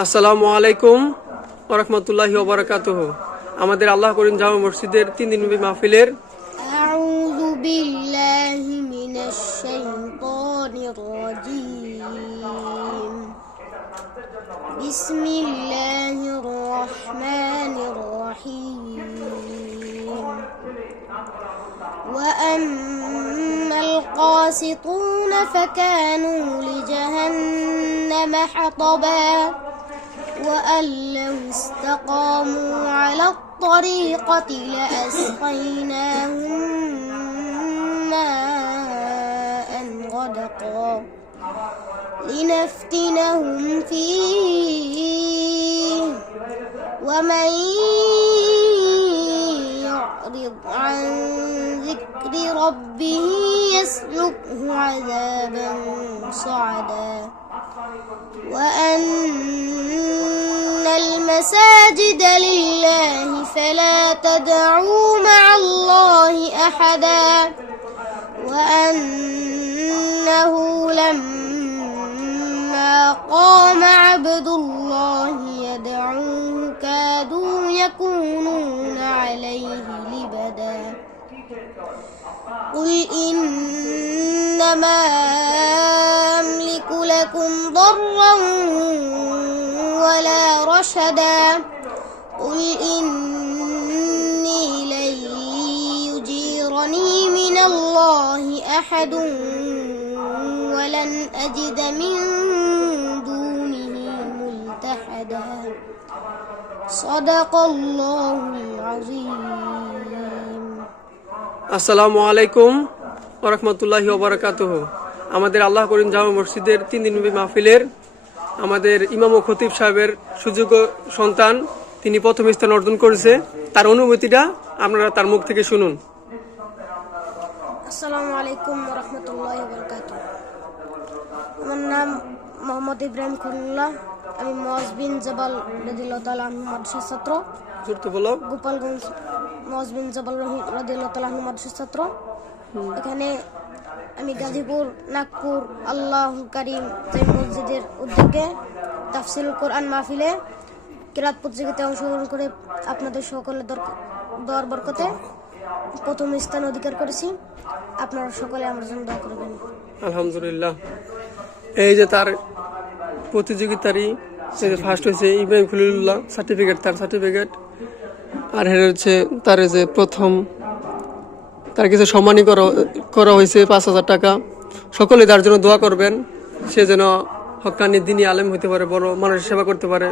আসসালামু আলাইকুম ওয়া রাহমাতুল্লাহি ওয়া বারাকাতুহু। আমাদের আল্লাহ করিম জামে মসজিদের 3 দিনব্যাপী মাহফিলের আউযু বিল্লাহি মিনাশ শাইতানির রাজীম। বিসমিল্লাহির রাহমানির রাহিম। ওয়া আম্মাল কাসিতুনা ফাকানু লিজাহান্নামা হাতাবা وأن لو استقاموا على الطريقة لأسقيناهم ماء غدقا لنفتنهم فيه ومن يعرض عن ذكر ربه يسلكه عذابا صعدا وأن المساجد لله فلا تدعوا مع الله أحدا وأنه لما قام عبد الله يدعوه كادوا يكونون عليه لبدا قل إنما أملك لكم ضرا ولا رشدا قل إني لن يجيرني من الله أحد ولن أجد من دونه ملتحدا صدق الله العظيم। আসসালামু আলাইকুম ওয়া রাহমাতুল্লাহি ওয়া বারাকাতুহু। আমাদের আল্লাহ করিম জামে মসজিদের 3 দিনব্যাপী মাহফিলের আমাদের ইমাম ও খতিব সাহেবের সুযোগ্য সন্তান, তিনি প্রথম স্থান অর্জন করেছে। তার অনুভূতিটা আপনারা তার মুখ থেকে শুনুন। আসসালামু আলাইকুম ওয়া রাহমাতুল্লাহি ওয়া বারাকাতুহু। আমার নাম মোহাম্মদ ইব্রাহিম খলিলুল্লাহ। আমি মুআজ বিন জাবাল রাদিয়াল্লাহু তাআলা আনহু মাদ্রাসার ছাত্র। জোরে বলো। গোপালগঞ্জ মুআজ বিন জাবাল রাদিয়াল্লাহু তাআলা আনহু মাদ্রাসার ছাত্র। এখানে আমি গাজীপুর, নাগপুর আল্লাহুল কারীম জামে মসজিদের উদ্যোগে তাফসীরুল কোরআন মাহফিলে কিরাত প্রতিযোগিতায় অংশগ্রহণ করে আপনাদের সকলের দোয়ার বরকতে প্রথম স্থান অধিকার করেছি। আপনারা সকলে আমার জন্য দোয়া করবেন। আলহামদুলিল্লাহ। এই যে তার প্রতিযোগিতারই ফার্স্ট হয়েছে ইব্রাহিম খলিলুল্লাহ, সার্টিফিকেট, তার সার্টিফিকেট। আর এর হচ্ছে তার যে প্রথম, তার কিছু সম্মানী করা হয়েছে 5,000 টাকা। সকলে তার জন্য দোয়া করবেন, সে যেন হক্কানি দ্বীনি আলেম হতে পারে, বড় মানুষের সেবা করতে পারে।